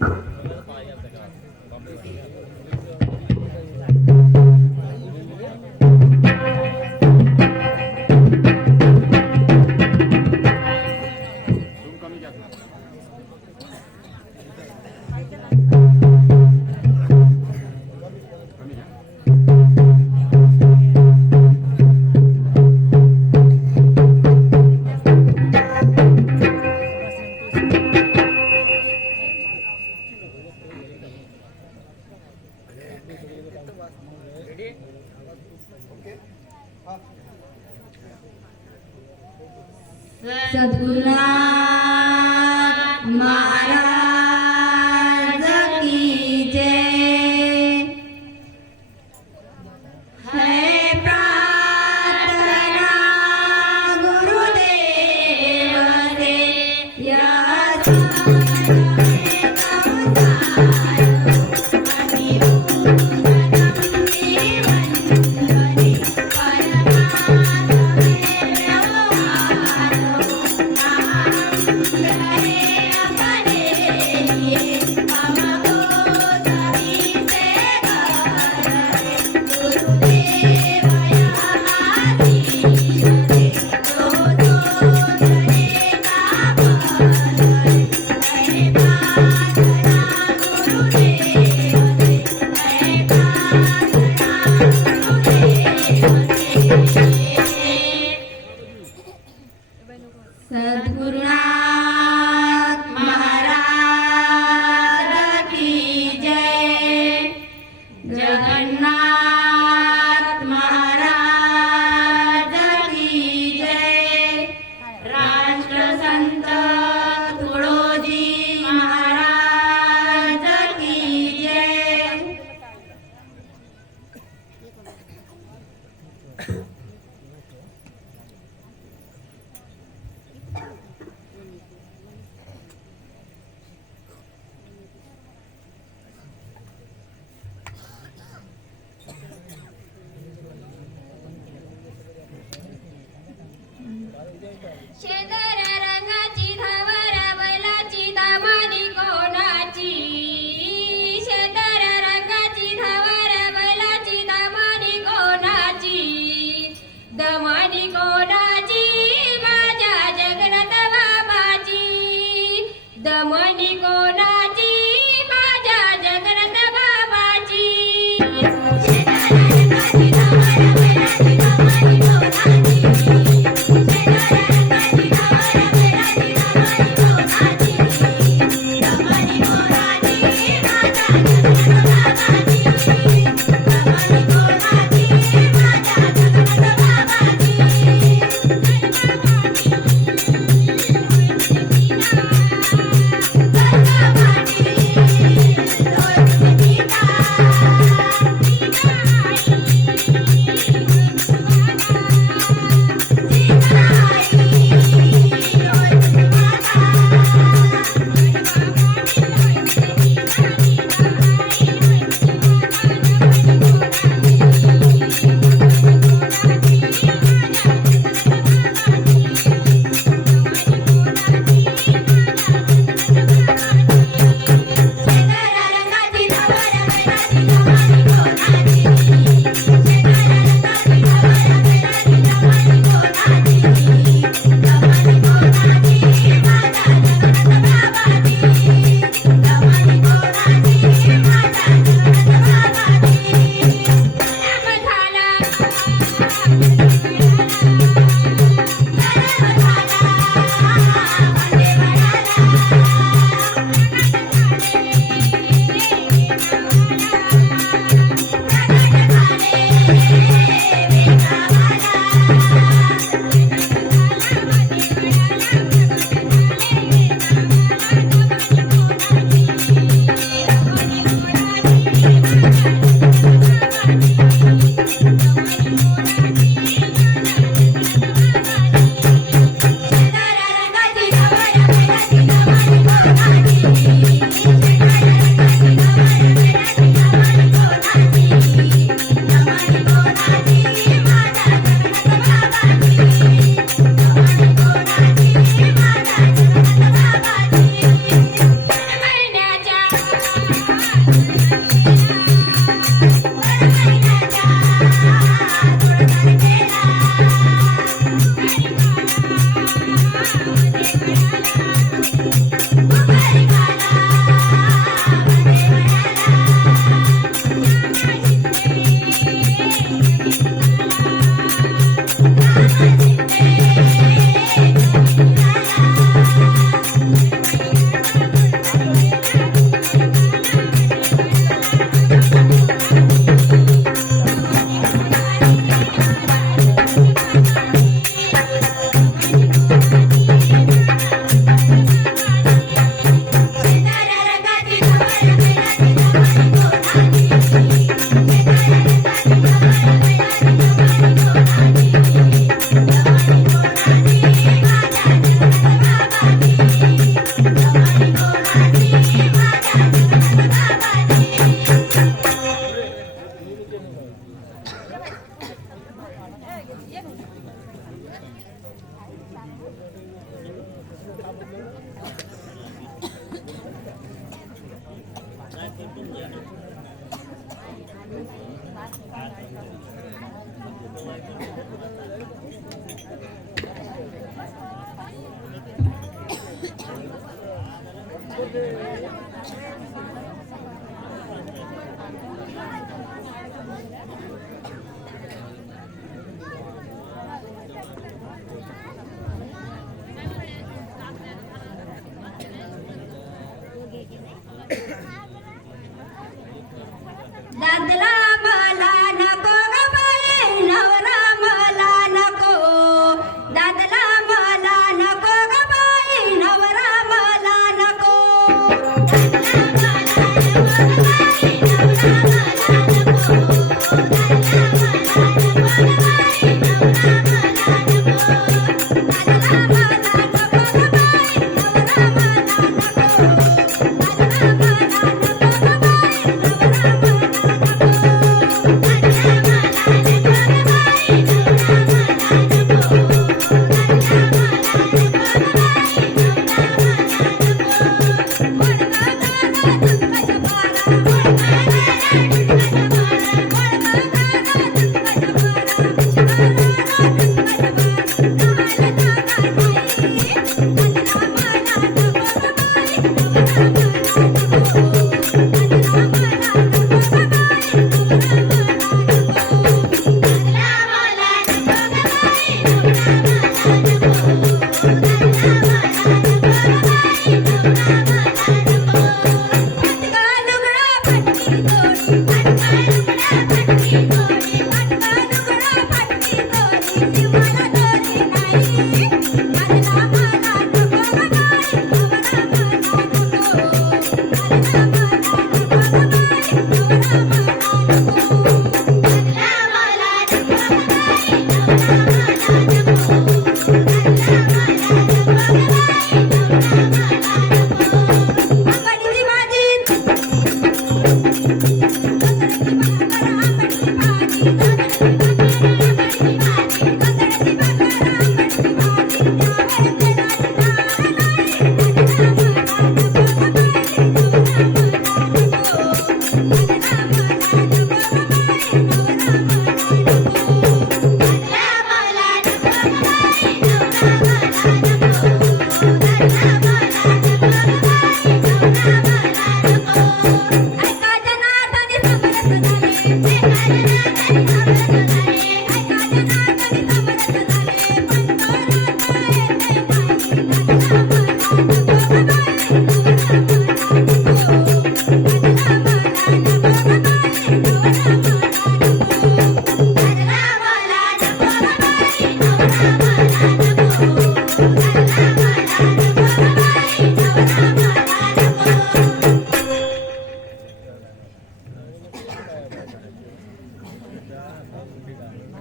Amen. 再读啦。the money go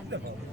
सोड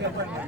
Gracias.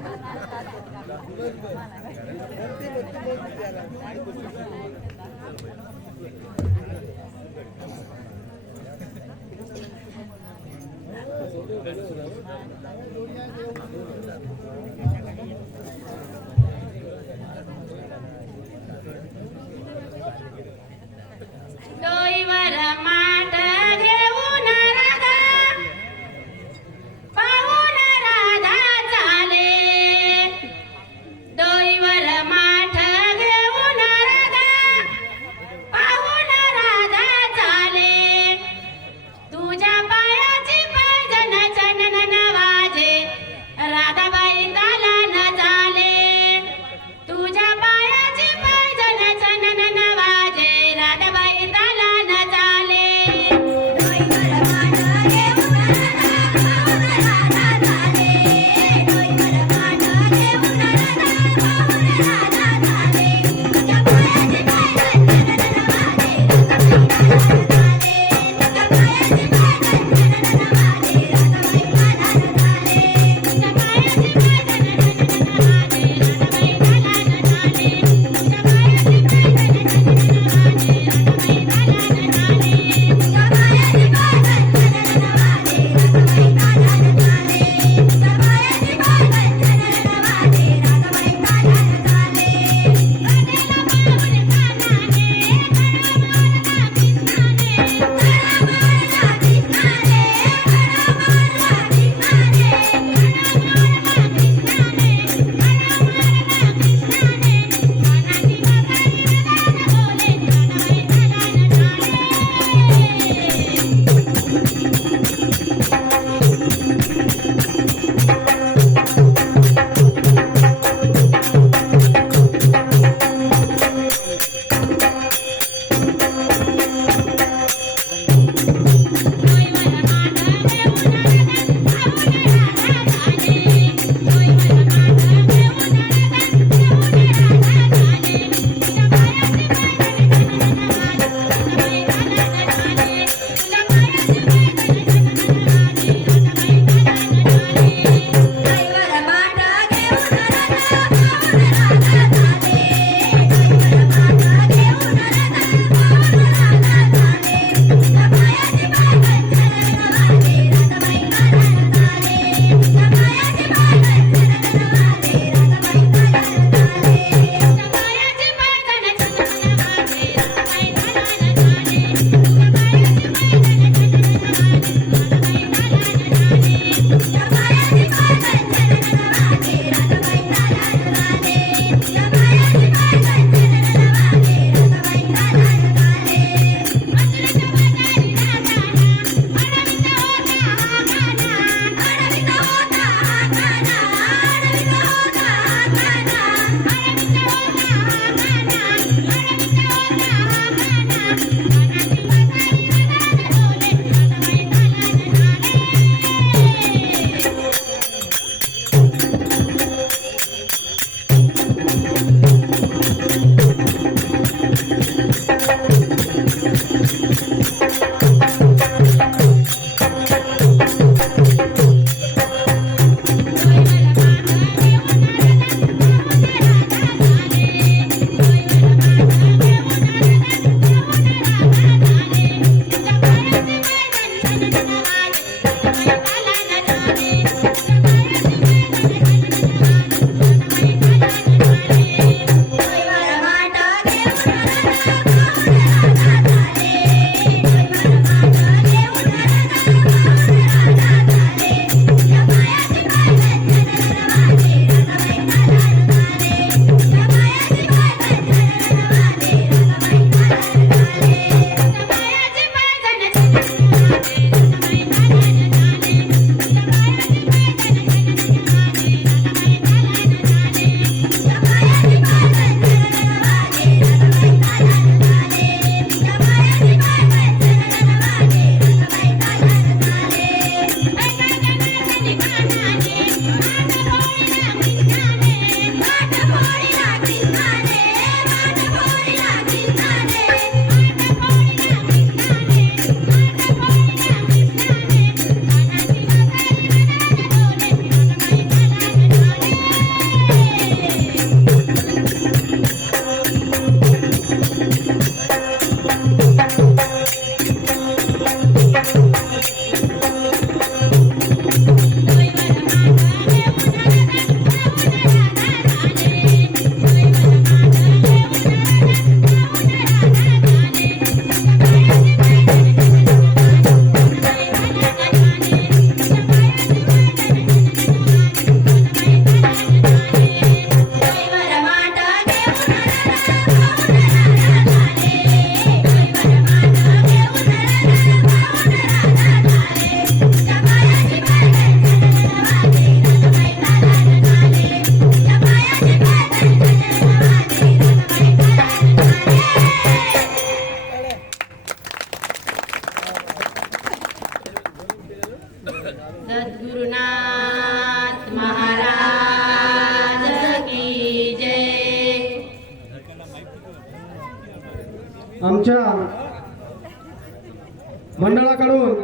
मंडळाकडून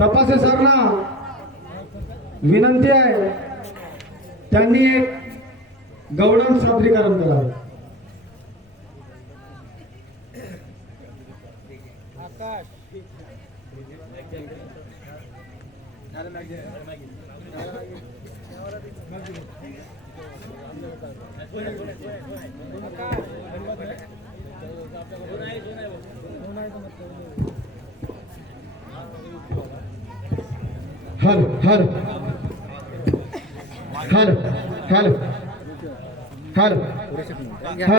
तपासे सरना विनंती आहे त्यांनी एक गौडन सादरीकरण करावं Her her her her her her